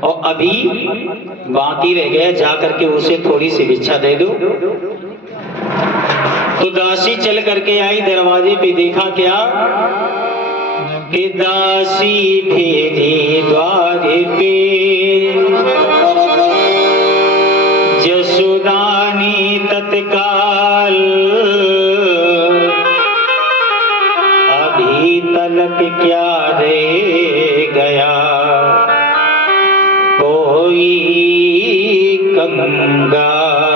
और अभी बाकी रह गया, जा करके उसे थोड़ी सी भिक्षा दे दो। तो दासी चल करके आई, दरवाजे पे देखा क्या कि दासी भेजी द्वारे पे जसुदानी तत्काल, अभी तलक क्या रह गया कोई कंगाल।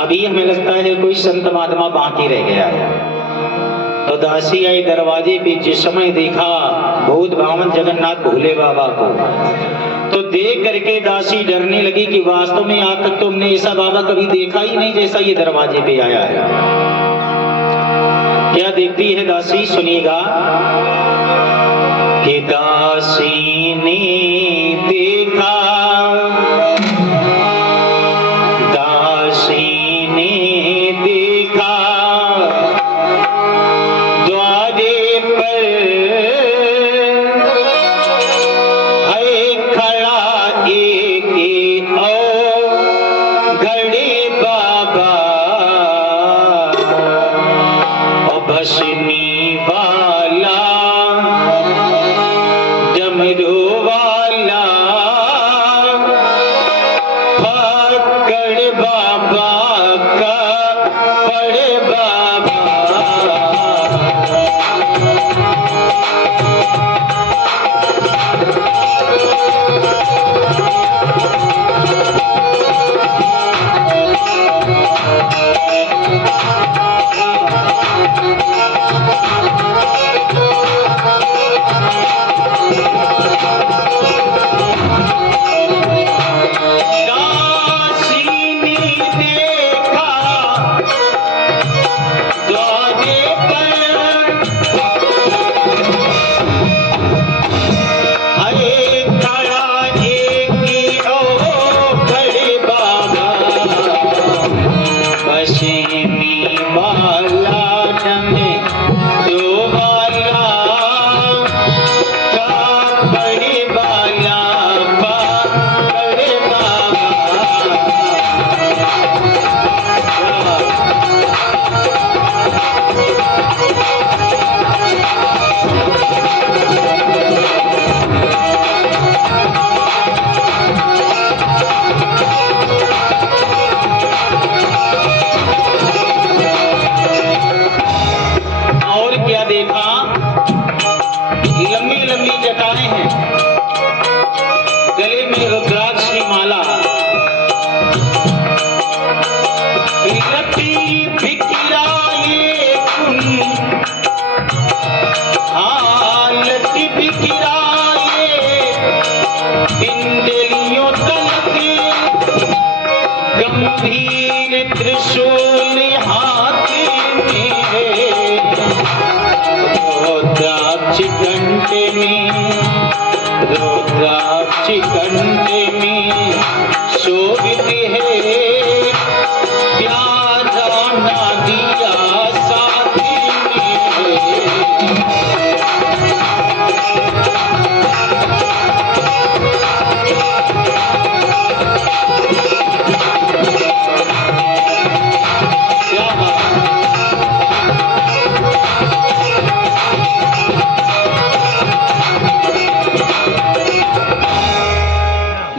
अभी हमें लगता है कोई संत महात्मा बाकी रह गया है। तो दासी आई दरवाजे पे, जिस समय देखा भूत भावन जगन्नाथ भोले बाबा को, तो देख करके दासी डरने लगी कि वास्तव में आज तक तुमने ऐसा बाबा कभी देखा ही नहीं जैसा ये दरवाजे पे आया है। क्या देखती है दासी, सुनिएगा कि दासी ने देखा, दासी ने देखा द्वारे पर है खड़ा एक और घड़े बाबा, और भसनी वाला डमरू वाला पकड़ बाबा का पड़े बाबा। गंभीर त्रिशूल हाथ में, रुद्राक्ष कंठ में, रुद्राक्ष कंठ में शोभित है, प्यारा ना दिया साथी में।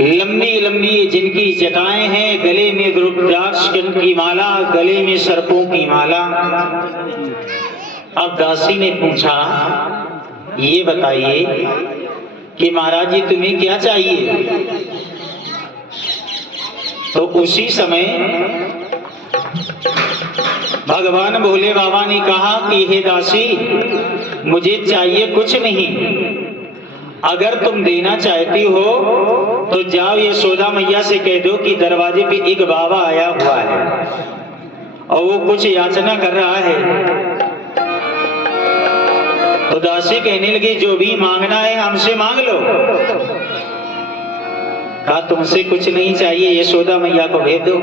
लंबी लंबी जिनकी जटाएं हैं, गले में रुद्राक्ष की माला, गले में सर्पों की माला। अब दासी ने पूछा, ये बताइए कि महाराज जी तुम्हें क्या चाहिए? तो उसी समय भगवान भोले बाबा ने कहा कि हे दासी, मुझे चाहिए कुछ नहीं, अगर तुम देना चाहती हो तो जाओ यशोदा मैया से कह दो कि दरवाजे पे एक बाबा आया हुआ है और वो कुछ याचना कर रहा है। तो दासी कहने लगी, जो भी मांगना है हमसे मांग लो। कहा तुमसे कुछ नहीं चाहिए, यशोदा मैया को भेज दो।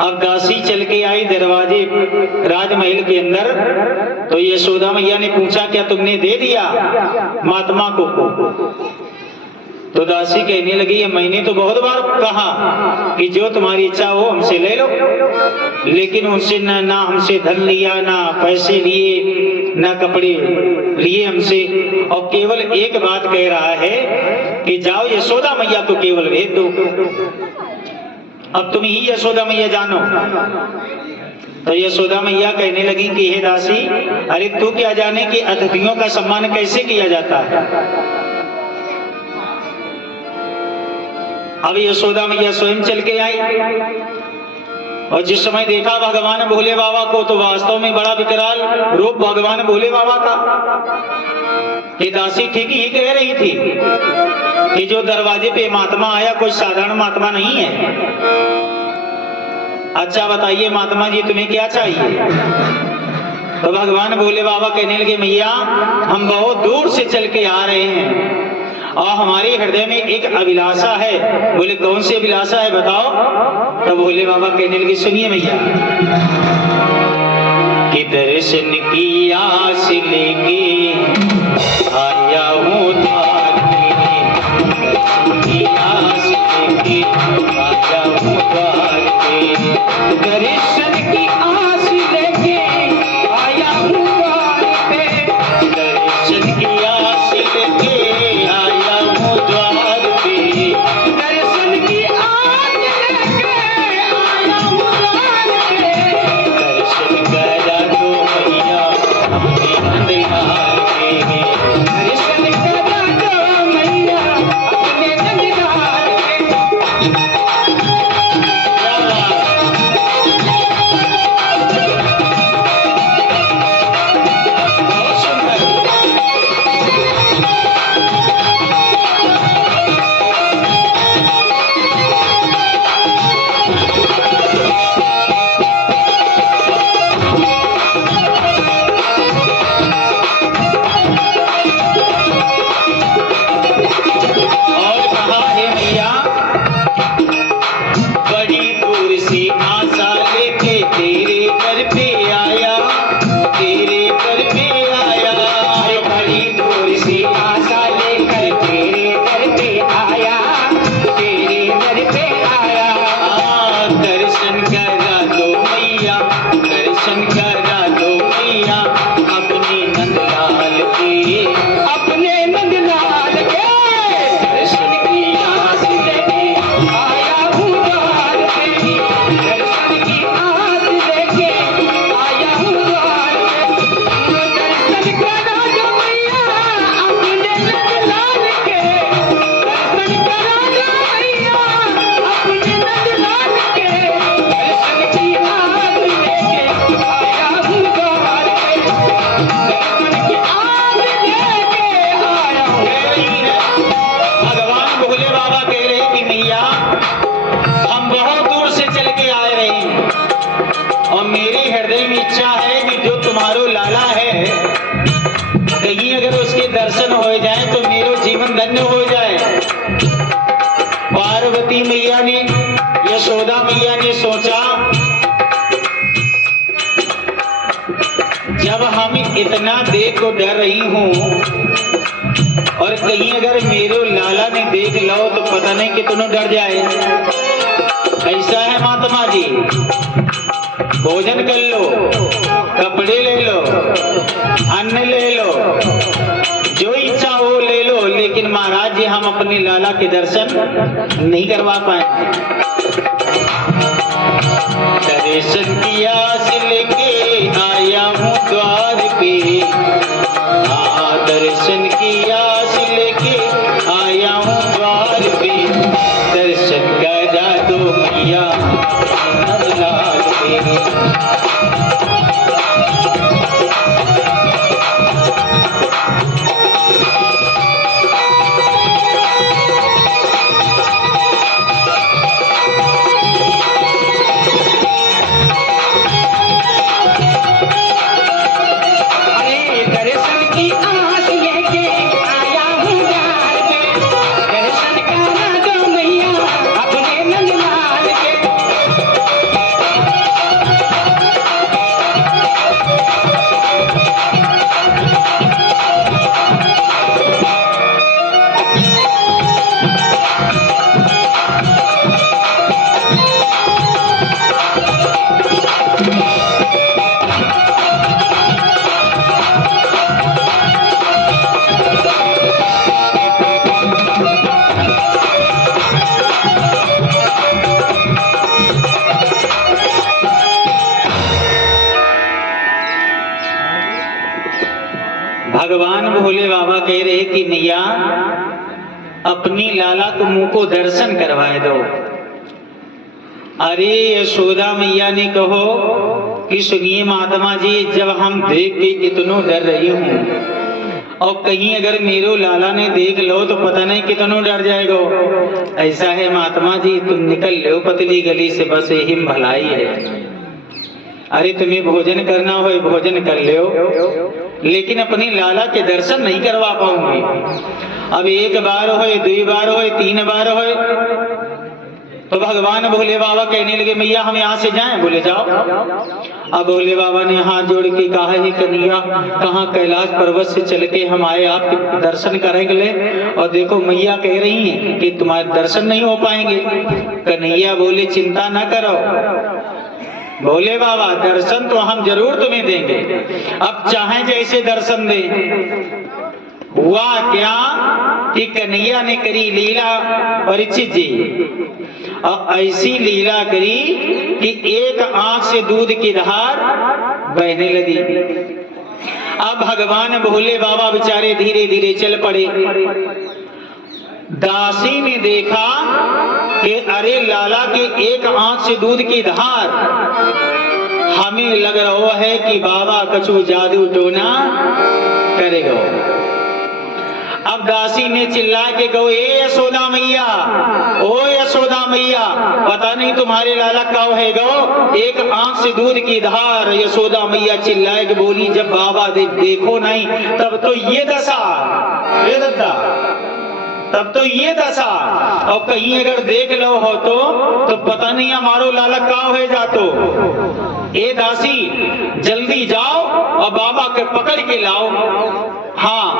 अब दासी चल के आई दरवाजे राजमहल के अंदर, तो यशोदा मैया ने पूछा क्या तुमने दे दिया महात्मा को? तो दासी कहने लगी मैंने तो बहुत बार कहा कि जो तुम्हारी इच्छा हो हमसे ले लो, लेकिन उनसे ना हमसे धन लिया, ना पैसे लिए, ना कपड़े लिए हमसे, और केवल एक बात कह रहा है कि जाओ यशोदा मैया को केवल भेज दो। अब तुम ही यशोदा मैया जानो। तो यशोदा मैया कहने लगी कि हे दासी, अरे तू क्या जाने कि अतिथियों का सम्मान कैसे किया जाता है। अब यशोदा मैया स्वयं चल के आई, और जिस समय देखा भगवान भोले बाबा को, तो वास्तव में बड़ा विकराल रूप भगवान भोले बाबा का। ये दासी ठीक ही कह रही थी कि जो दरवाजे पे महात्मा आया कोई साधारण महात्मा नहीं है। अच्छा बताइए महात्मा जी तुम्हें क्या चाहिए? तो भगवान भोले बाबा कहने लगे मैया हम बहुत दूर से चल के आ रहे हैं और हमारे हृदय में एक अभिलाषा है। बोले कौन सी अभिलाषा है बताओ? तो भोले बाबा कहने लगे सुनिए मैया, कि दर्शन की आस लेके आया हूँ द्वार पे, दर्शन की आस लेके आया हूँ द्वार पे, दर्शन की आस लेके आया हूँ द्वार पे, दर्शन की आस लेके आया हूँ द्वार पे, दर्शन की आस लेके आया हूँ द्वार पे, दर्शन करा दो मैया अपने नंदलाल के, दर्शन करा दो मैया अपने नंदलाल के। बहुत सुंदर। और कहा है मैया बड़ी दूर से आशा लेके तेरे घर पे आया, तेरे घर पे आया, अरे बड़ी दूर से आशा लेकर तेरे घर पे आया, तेरे घर पे आया। दर्शन करा दो मैया, दर्शन करा दो मैया अपने नंदलाल के, अपने नंदलाल के, दर्शन की आस लेके आया हूँ द्वार पे, दर्शन की आस लेके आया हूँ द्वार पे, दर्शन करा दो मैया अपने नंदलाल के, दर्शन करा दो मैया अपने नंदलाल के, दर्शन की आस लेके आया हूँ द्वार पे, दर्शन की आस लेके आया हूँ। भगवान भोले बाबा कह रहे कि मैया हम बहुत दूर से चल के आए रहे हैं और मेरे हृदय में इच्छा है कि जो तुम्हारो लाला है कहीं अगर उसके दर्शन हो जाए तो मेरो जीवन धन्य हो जाए। पार्वती मैया ने, यशोदा मैया ने सोचा जब हम इतना देख को डर रही हूँ और कहीं अगर मेरे लाला ने देख लो तो पता नहीं कितना डर जाए। ऐसा है महात्मा जी, भोजन कर लो, कपड़े ले लो, अन्न ले लो, जो इच्छा हो ले लो, लेकिन महाराज जी हम अपने लाला के दर्शन नहीं करवा पाए। दर्शन की आस लेके आया हूँ द्वार पे, दर्शन की आस लेके आया हूँ द्वार पे, दर्शन करा दो मैया नंदलाल के। भगवान भोले बाबा कह रहे कि मैया अपनी लाला को मुंह को दर्शन करवाए दो। अरे यशोदा मैया ने कहो कि सुनिए महात्मा जी, जब हम देख के इतनो डर रही हूँ और कहीं अगर मेरो लाला ने देख लो तो पता नहीं कितनो डर जाएगो। ऐसा है महात्मा जी, तुम निकल लो पतली गली से, बस यही भलाई है। अरे तुम्हें भोजन करना हो भोजन कर लो, लेकिन अपनी लाला के दर्शन नहीं करवा पाऊंगी। अब एक बार हो, दो बार हो, तीन बार हो, तो भगवान भोले बाबा कहने लगे मैया हम यहाँ से जाएं? बोले जाओ। अब भोले बाबा ने हाथ जोड़ के कहा है कन्हैया, कहाँ कैलाश पर्वत से चल के हम आए आपके दर्शन करेंगे, और देखो मैया कह रही हैं कि तुम्हारे दर्शन नहीं हो पाएंगे। कन्हैया बोले चिंता न करो भोले बाबा, दर्शन तो हम जरूर तुम्हें देंगे, अब चाहे जैसे दर्शन दें। हुआ क्या कि कन्हैया ने करी लीला परीक्षित जी, और ऐसी लीला करी कि एक आंख से दूध की धार बहने लगी। अब भगवान भोले बाबा बेचारे धीरे धीरे चल पड़े। दासी ने देखा कि अरे लाला के एक आंख से दूध की धार, हमें लग रहा है कि बाबा कछु जादू टोना करेगा। अब दासी ने चिल्ला के कहो ए यशोदा मैया, ओ यशोदा मैया, पता नहीं तुम्हारे लाला कब है गो, एक आंख से दूध की धार। यशोदा मैया चिल्लाए के बोली जब बाबा देखो नहीं तब तो ये दशा, ये दद्दा, तब तो ये दशा, और कहीं अगर देख लो हो तो पता नहीं हमारो लाला कब है जातो। ए दासी जल्दी जाओ और बाबा के पकड़ के लाओ। हाँ,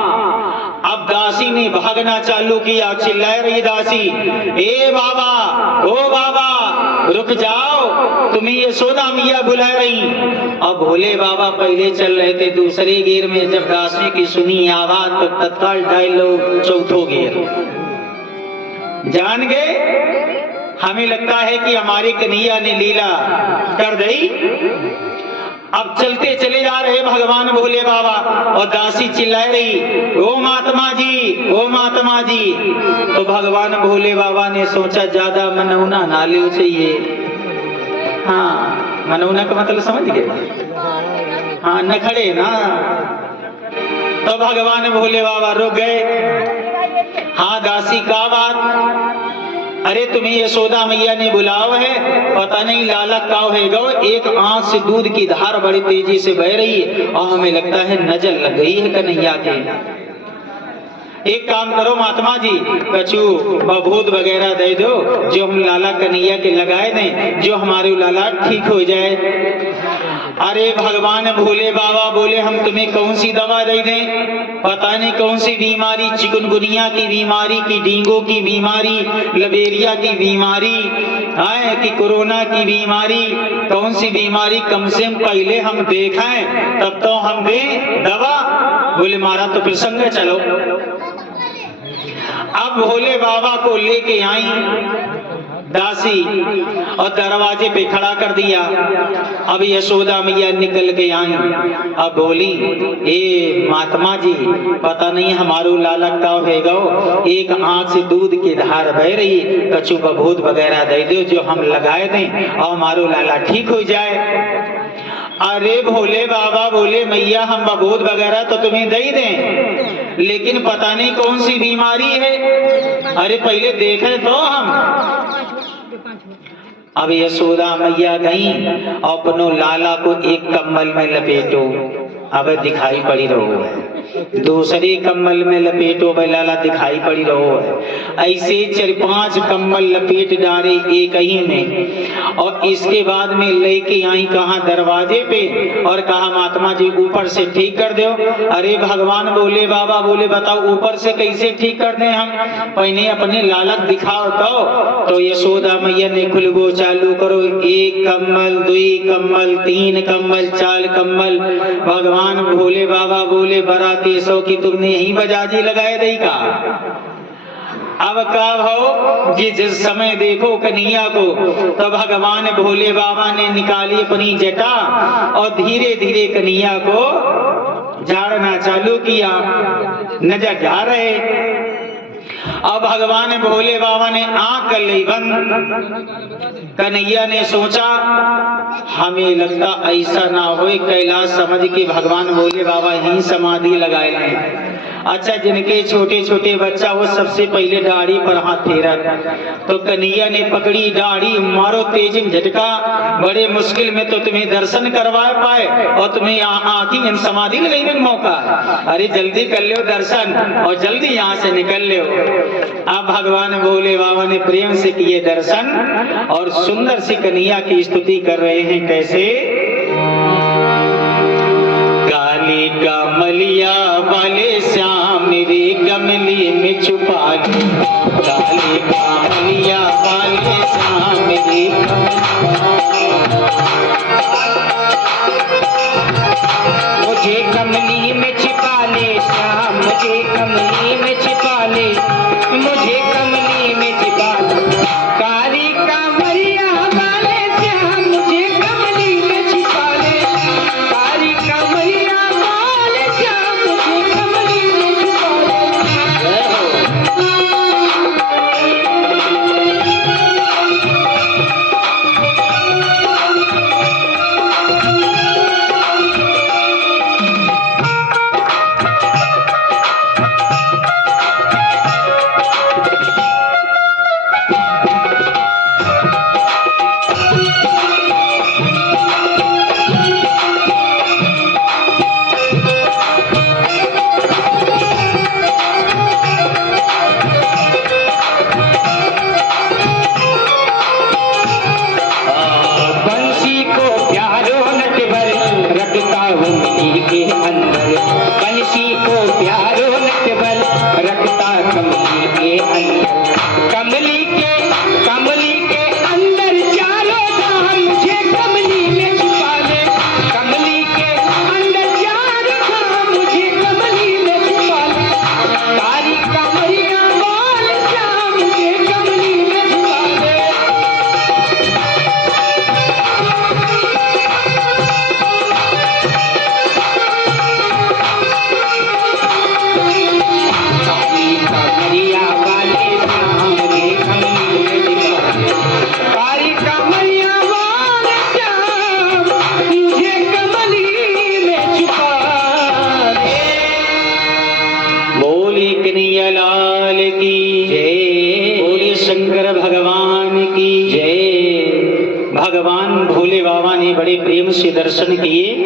अब दासी ने भागना चालू किया, चिल्ला रही दासी ए बाबा, ओ बाबा रुक जाओ, तुम्हें यशोदा मैया बुला रही। अब भोले बाबा पहले चल रहे थे दूसरे गियर में, जब दासी की सुनी आवाज तो तत्काल डायलॉग चौथो गियर। जान गए, हमें लगता है कि हमारी कन्हैया ने लीला कर दी। अब चलते चले जा रहे भगवान भोले बाबा, और दासी चिल्ला रही ओ महात्मा जी, ओ महात्मा जी। तो भगवान भोले बाबा ने सोचा ज्यादा मनौना ना ले चाहिए। हाँ, मनौना का मतलब समझ गए? हाँ, नखड़े ना। तो भगवान भोले बाबा रुक गए। हाँ दासी का बात, अरे तुम्हें यशोदा मैया ने बुलाव है, पता नहीं लाला काव है गो, एक आंख से दूध की धार बड़ी तेजी से बह रही है और हमें लगता है नजर लग गई है कन्हैया के। एक काम करो महात्मा जी, कछु बभूत वगैरह दे दो जो हम लाला कन्हैया के लगाए दें, जो हमारे लाला ठीक हो जाए। अरे भगवान भोले बाबा बोले हम तुम्हें कौन सी दवा दे दें? पता नहीं कौन सी बीमारी, चिकनगुनिया की बीमारी, की डेंगू की बीमारी, लबेरिया की बीमारी है कि कोरोना की बीमारी, कौन सी बीमारी कम से कम पहले हम देखें तब तो हम दें दवा। बोले मारा तो फिर संग चलो। अब भोले बाबा को लेके आई दासी और दरवाजे पे खड़ा कर दिया। अब यशोदा मैया निकल के आई। अब बोली ए महात्मा जी, पता नहीं हमारो लाला का है गो, एक आंख से दूध की धार बह रही, कछु बभूत वगैरह दे दो जो हम लगाए दें और हमारो लाला ठीक हो जाए। अरे भोले बाबा बोले मैया हम बभूत वगैरह तो तुम्हें दे दें, लेकिन पता नहीं कौन सी बीमारी है, अरे पहले देखे तो हम। अब यशोदा मैया गई अपनो लाला को एक कम्बल में लपेटो, अब दिखाई पड़ी रहो है, दूसरे कम्बल में लपेटो भाई लाला दिखाई पड़ी रहो है। ऐसे 4-5 कम्बल लपेट डाले एक ही में, और इसके बाद में लेके आई कहा दरवाजे पे और कहा महात्मा जी ऊपर से ठीक कर दो। अरे भगवान भोले बाबा बोले बताओ ऊपर से कैसे ठीक कर दें हम, पहले अपने लाला दिखाओ तो यशोदा मैया ने खुलगो चालू करो, 1 कम्बल 2 कम्बल 3 कम्बल 4 कम्बल। भगवान भोले बाबा बोले बराती सो की तुमने यही बजाजी लगाए दई का। अब का हो कि जिस समय देखो कन्हैया को तो भगवान भोले बाबा ने निकाली अपनी जटा और धीरे धीरे कन्हैया को झाड़ना चालू किया, नजर जा रहे। अब भगवान भोले बाबा ने आंख कर ली बंद। कन्हैया ने सोचा हमें लगता ऐसा ना हो कैलाश समझ के भगवान भोले बाबा ही समाधि लगाए हैं। अच्छा, जिनके छोटे छोटे बच्चा वो सबसे पहले दाढ़ी पर हाथ फेरा, तो कन्हैया ने पकड़ी दाढ़ी, मारो तेज झटका, बड़े मुश्किल में तो तुम्हें दर्शन करवा पाए और तुम्हें आंखी समाधि में लेने का मौका। अरे जल्दी कर लो दर्शन और जल्दी यहाँ से निकल लो। अब भगवान भोले बाबा ने प्रेम से किए दर्शन और सुंदर सी कन्हैया की स्तुति कर रहे हैं। कैसे? काली कमलिया वाले श्याम मेरे कमली में छुपा के, काली कमलिया वाले श्याम मेरे मुझे कमली में छिपा ले श्याम, मुझे कमली में छिपा ले, मुझे कमली में छिपा ले। काली कमलिया वाले श्याम मुझे कमली में छिपा ले, काली कमलिया वाले श्याम मुझे कमली में छिपा ले। भगवान भोले बाबा ने बड़े प्रेम से दर्शन किए।